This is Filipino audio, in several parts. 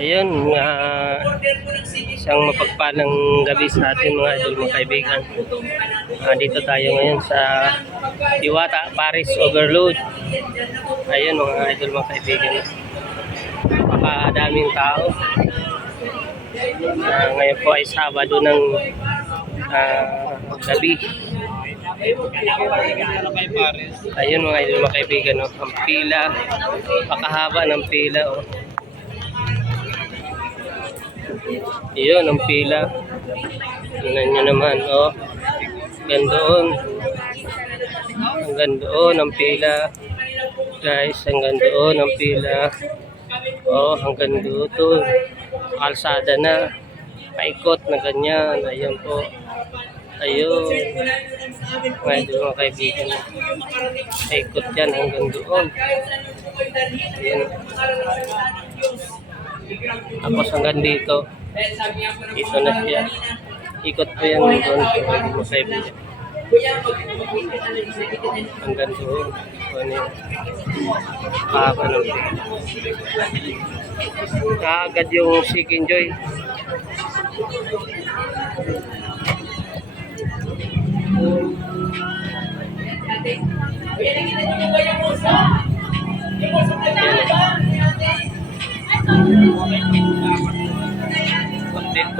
Ayun, uh, isang mapagpalang gabi sa ating mga idol mga kaibigan. Ah, dito tayo ngayon sa Diwata Paris Overload. Ayun mga idol mga kaibigan. Napakadaming tao. Ah, ngayon po ay Sabado ng ah, gabi. Ayun mga idol mga kaibigan, oh. ang pila, pakahaba ng pila. Oh. Yun, ang pila. Tingnan nyo naman, oh. Hanggang doon. Hanggang doon ang pila. Guys, hanggang doon ang pila. Oh, hanggang doon. Kalsada na. Paikot na ganyan. Ayan po. Ayun. Mga idol, mga kaibigan. Paikot yan hanggang doon. Ayan. Tapos hanggang dito. Dito na siya. Ikot po yan doon. Mga mo kaibigan. Hanggang doon. Ano yun? Haba ng Kaagad yung Chicken Joy.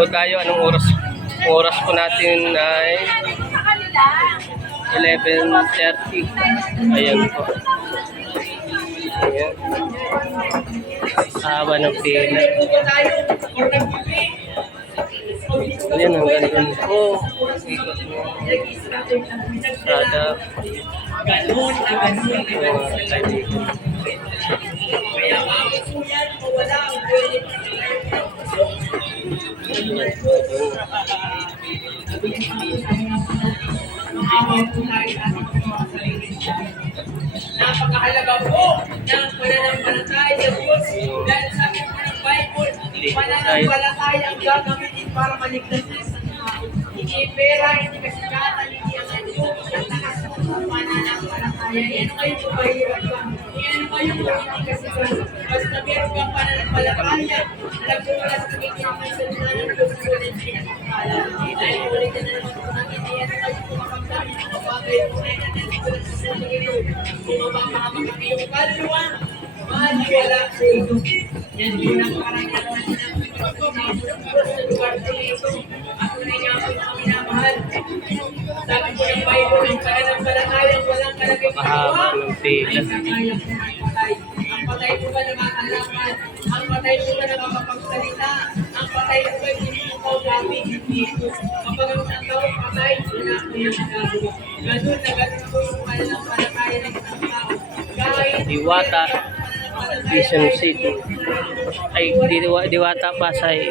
Po. Anong oras? Ang oras po natin ay 11.30. Ayan po. Ayan. Haba ng pila. Ayan, ang ganda po. Mo. Sada. Ganun na ganun na Mga kaibigan. Napakahalaga po ng pananampalataya sa Diyos dahil sabi po ng Bible, pananampalataya ang gagamitin para maligtas ng isang tao. Hindi pera, hindi kasikatan, hindi ang Diyos, ang takas ng pananampalataya. Yan kayo po mahirap ka. Yan kayo po hindi kasikatan. Basta meron kang pananampalataya, ko wala sa pagkikita ng salita ng Diyos ko na pinakakala. Dahil ulitin na naman po natin, yan kayo po makapagdami ng mga bagay po na nananagpunan sa Panginoon. Kung mapapakamakak iyong kaluluwa, maniwala sa iyo. Yan yun ang karangalan ng Panginoon sa lugar sa ito. At tunay niya po na minamahal. Sabi Ng ng patay. Ang patay po ba na makalaman? Ang patay po ba na makapagsalita? Ang patay po ba hindi mo ikaw gamit? Po. Kapag ang isang tao patay, wala po yung magagawa. Ganun na ganun po yung pananampalataya ng isang tao. Kahit Diwata, Quezon City. Ay, Diwa, Diwata Pasay,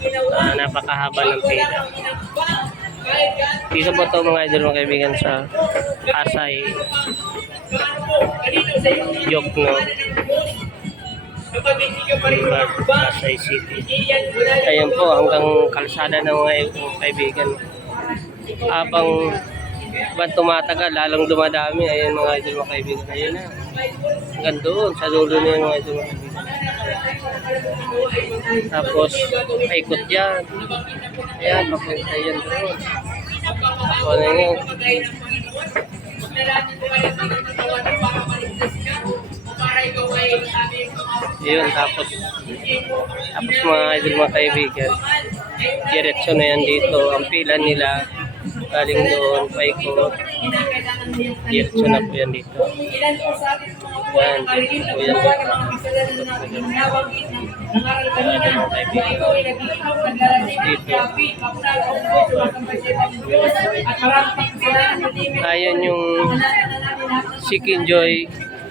ginawa, Ah, napakahaba ng pila. Dito po to mga idol mga kaibigan sa iyo Yokno, magbago, Pasay City. Ayan po, hanggang kalsada ng mga kaibigan. Habang ba tumatagal, lalong dumadami. Ayan mga idol mga kaibigan. Ayan na. Hanggang doon, sa dulo na yung mga idol mga kaibigan. Tapos, paikot yan. Ayan, papunta yan doon. O, ano yun? Tapos, tapos mga idol mga kaibigan, diretso na yan dito. Ang pila nila, galing doon, paikot. Diretso na po yan dito. Yan, na po yan. Ng ng ng nangaral kanina na ikaw ay nag-iikaw, naglalasing, nagkapi, kapsal, ang Diyos, sumasambay sa ibang Diyos, at maraming kasalanan sa limit. Ayan yung na ng Chicken Joy.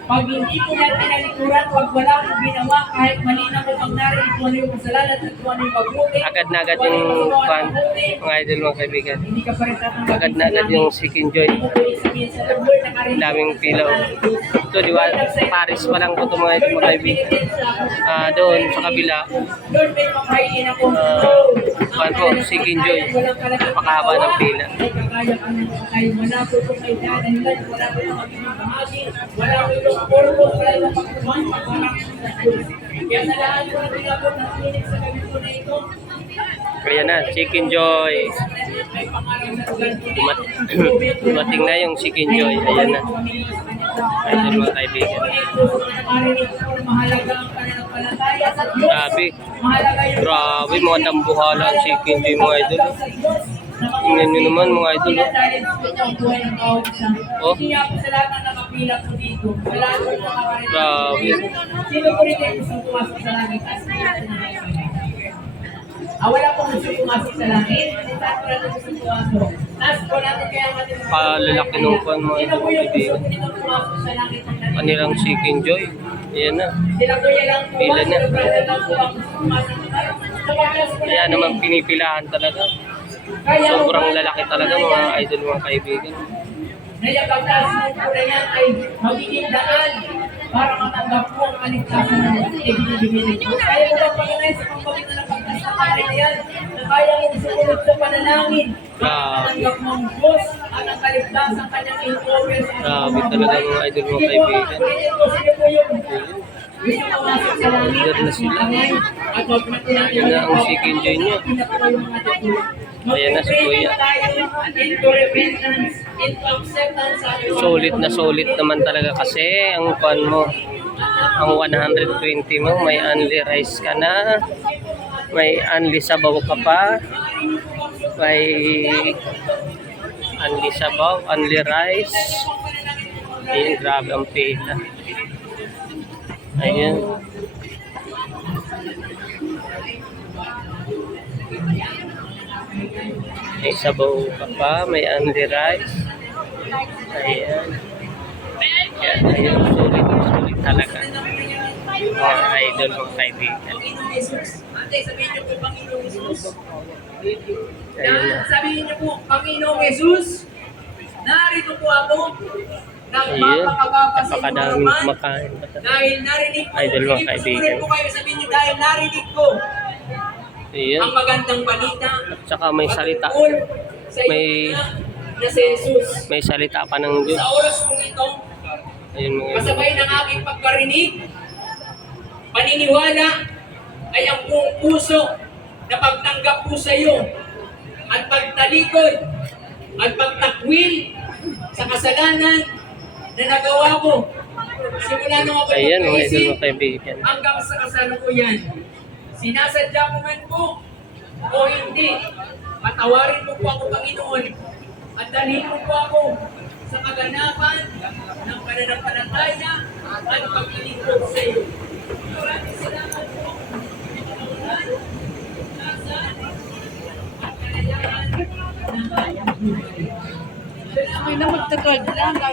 Pag hindi po natin tinalikuran, pag wala kong ginawa, kahit mali na ko pag narinig kung ano yung kasalanan at kung ano yung mabuti. Agad na agad ano yung fan, mga idol mga kaibigan. Hindi ka pa rin tatanggapin Agad na agad yung Joy. Lord na karinig Daming ko pilaw. Ito, di ba? Paris pa lang po ito mga idol mga kaibigan. Ah, doon sa kabila. Lord, may pakainin ako. Ah, kuwan po, Chicken Joy. Napakahaba ng pila. Kaya na Chicken Joy. Dumat dumating na yung Chicken Joy. Ayan na. Idol mga kaibigan. Grabe. Grabe, mga dambuhala ang Chicken Joy mga idol. Tingnan nyo naman mga idol. oh. Oh. Grabe. Sino po rin kayo gusto pumasok sa langit? Ah, wala pong gusto pumasok sa langit. Saan po natin gusto pumasok? Po kaya. Kalalaki nung kwan mga po po nito ng langit? Kanilang Chicken Joy. Ayan na. Po po. Pila na. Po ang po Kaya naman pinipilahan talaga. kaya Sobrang lalaki talaga mga idol mga kaibigan. yung pagtaas po na yan ay magiging daan para matanggap po ang kaligtasan ng ibinibigay ko. Kaya mo ba Panginoon sa pagpapit ng pagtaas kaya na yan na kaya mo sumunod sa panalangin matanggap mo ang Diyos at ang kaligtasan kanyang in-offer sa Grabe talaga mga mga kaibigan. Ulitin ko, sino po yung gusto pumasok sa langit sila. Amay. At huwag na po natin Yan na ang chicken joy niya. Hindi. Ayan na si Kuya. Solid na solid naman talaga kasi ang pan mo. Ang 120 mo, may only rice ka na. May only sabaw ka pa. May only sabaw, only rice. Ayun, grabe ang pila. Ayun. May sabaw ka pa, may only rice. Ayan. Yan, ayun, sulit, sulit po, Panginoong Jesus. Ayun sabihin niyo po, Panginoong Jesus, narito po ako. Nagpapakababa sa inyo naman. Dahil narinig ko. Idol, mga kaibigan. po kayo, sabihin niyo, dahil narinig ko Ayun. ang magandang balita. At saka may salita. May- na, si Jesus. May salita pa ng Diyos. Sa oras kong ito, Ayun mga idol. kasabay ng aking pagkarinig, paniniwala ay ang buong puso na pagtanggap po sa iyo at pagtalikod at pagtakwil sa kasalanan na nagawa ko. Simula nung ako Ayan mga kaibigan. hanggang sa kasalukuyan. Sinasadya mo man po o hindi, patawarin mo po ako Panginoon at dalhin mo po ako sa kaganapan ng pananampalataya at paglilingkod sa iyo. Okay na magtagal lang. Na